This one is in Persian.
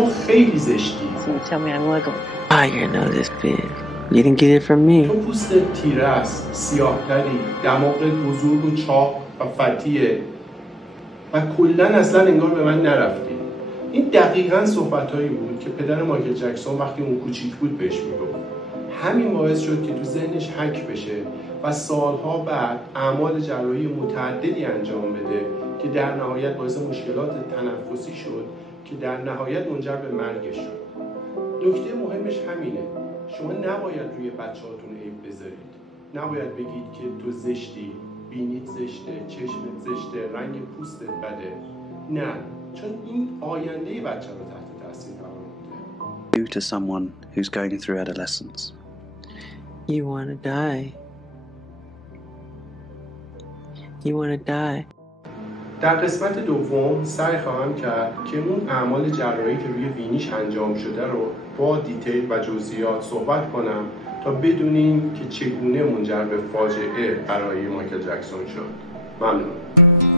شما خیلی زشتی. So you tell me I'm ugly. Ah, your nose is big. You didn't get it from me. تو پوستت تیره است، سیاه‌تری، دماغت بزرگ و چاق و فتیه و کلاً اصلاً انگار به من نرفتی. این دقیقاً صحبتایی بود که پدر مایکل جکسون وقتی اون کوچیک بود بهش میگفت. همین باعث شد که تو ذهنش حک بشه و سالها بعد اعمال جراحی متعددی انجام بده که در نهایت باعث مشکلات تنفسی شد که در نهایت منجر به مرگش شد. نکته مهمش همینه. شما نباید روی بچه‌هاتون عیب بذارید. نباید بگید که تو زشتی، بینیت زشته، چشمت زشته، رنگ پوستت بده. نه، چون این آینده بچه رو تحت تاثیر قرار میده. To someone who's going through adolescence. You want to die. You want to die. در قسمت دوم سعی خواهم کرد که اون اعمال جراحی که روی وینیش انجام شده رو با دیتیل و جزئیات صحبت کنم تا بدونیم که چگونه منجر به فاجعه برای مایکل جکسون شد. ممنون.